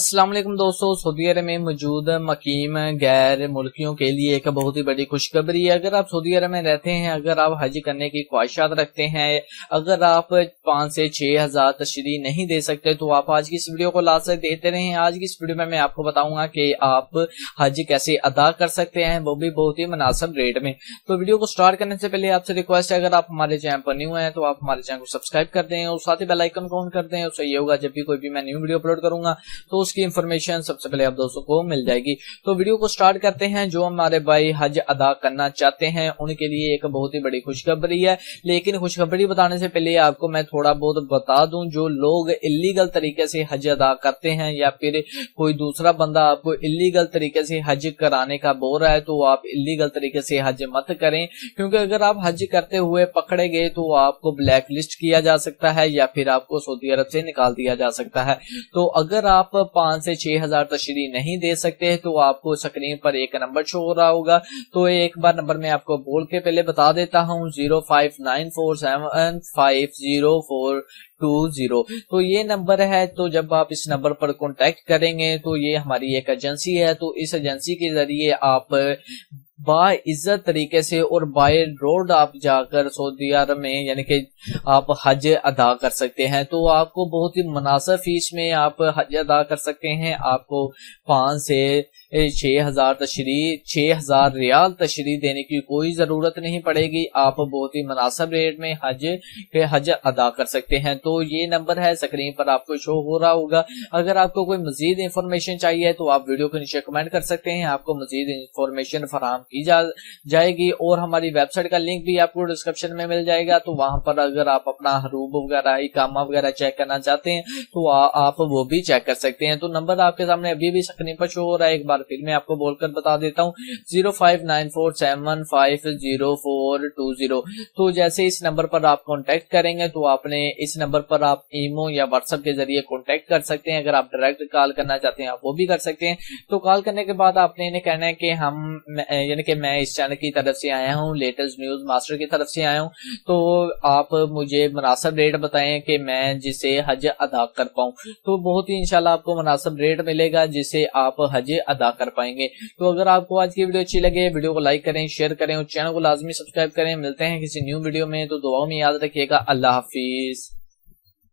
अस्सलाम वालेकुम दोस्तों, सऊदी अरब में मौजूद मकीम गैर मुल्कियों के लिए एक बहुत ही बड़ी खुशखबरी है। अगर आप सऊदी अरब में रहते हैं, अगर आप हज करने की ख्वाहिशात रखते हैं, अगर आप 5 से 6 हज़ार तशरी नहीं दे सकते तो आप आज की इस वीडियो को लास्ट तक देखते रहें। आज की इस वीडियो में मैं आपको बताऊंगा कि आप हज कैसे अदा कर सकते हैं, वो भी बहुत ही मुनासिब रेट में। तो वीडियो को स्टार्ट करने से पहले आपसे रिक्वेस्ट है, अगर आप हमारे चैनल पर न्यू हैं तो आप हमारे चैनल को सब्सक्राइब कर दें और साथ ही बेल आइकन को ऑन कर दें। उससे ये होगा जब भी कोई भी मैं न्यू वीडियो अपलोड करूंगा तो उसकी इंफॉर्मेशन सबसे पहले आप दोस्तों को मिल जाएगी। तो वीडियो को स्टार्ट करते हैं। जो हमारे भाई हज अदा करना चाहते हैं उनके लिए एक बहुत ही बड़ी खुशखबरी है, लेकिन खुशखबरी बताने से पहले आपको मैं थोड़ा बहुत बता दूं, जो लोग इलीगल तरीके से हज अदा करते हैं या फिर कोई दूसरा बंदा आपको इलीगल तरीके से हज कराने का बोल रहा है तो आप इलीगल तरीके से हज मत करें, क्योंकि अगर आप हज करते हुए पकड़े गए तो आपको ब्लैक लिस्ट किया जा सकता है या फिर आपको सऊदी अरब से निकाल दिया जा सकता है। तो अगर आप 5 से 6 हज़ार तशरी नहीं दे सकते तो आपको स्क्रीन पर एक नंबर शो हो रहा होगा। तो एक बार नंबर मैं आपको बोल के पहले बता देता हूँ, 0594750420। तो ये नंबर है। तो जब आप इस नंबर पर कांटेक्ट करेंगे तो ये हमारी एक एजेंसी है, तो इस एजेंसी के जरिए आप बाइज्जत तरीके से और बाय रोड आप जाकर सऊदी अरब में यानी कि आप हज अदा कर सकते हैं। तो आपको बहुत ही मुनासिब फीस में आप हज अदा कर सकते हैं। आपको 5 से 6 हज़ार तशरी 6 हज़ार रियाल तशरी देने की कोई जरूरत नहीं पड़ेगी। आप बहुत ही मुनासिब रेट में हज अदा कर सकते हैं। तो ये नंबर है, स्क्रीन पर आपको शो हो रहा होगा। अगर आपको कोई मजीद इंफॉर्मेशन चाहिए तो आप वीडियो के नीचे कमेंट कर सकते हैं, आपको मजीद इंफॉर्मेशन फराहम की जाएगी और हमारी वेबसाइट का लिंक भी आपको डिस्क्रिप्शन में मिल जाएगा। तो वहां पर अगर आप अपना हरूब वगैरह इकामा वगैरह चेक करना चाहते हैं तो आप वो भी चेक कर सकते हैं। तो नंबर आपके सामने अभी भी स्क्रीन पर शो हो रहा है, एक बार फिर मैं आपको बोलकर बता देता हूँ, 0594750420। तो जैसे इस नंबर पर आप कांटेक्ट करेंगे तो आपने इस नंबर पर आप ईमो या व्हाट्सएप के जरिए कांटेक्ट कर सकते हैं। अगर आप डायरेक्ट कॉल करना चाहते हैं आप वो भी कर सकते हैं। तो कॉल करने के बाद आपने इन्हें कहना है कि हम यानी कि मैं इस चैनल की तरफ से आया हूँ, लेटेस्ट न्यूज मास्टर की तरफ से आया हूँ, तो आप मुझे मुनासिब रेट बताएं कि मैं जिसे हज अदा कर पाऊँ। तो बहुत ही इंशाल्लाह आपको मुनासिब रेट मिलेगा जिसे आप हज अदा कर पाएंगे। तो अगर आपको आज की वीडियो अच्छी लगे, वीडियो को लाइक करें, शेयर करें और चैनल को लाजमी सब्सक्राइब करें। मिलते हैं किसी न्यू वीडियो में, तो दुआओं में याद रखिएगा। अल्लाह हाफिज।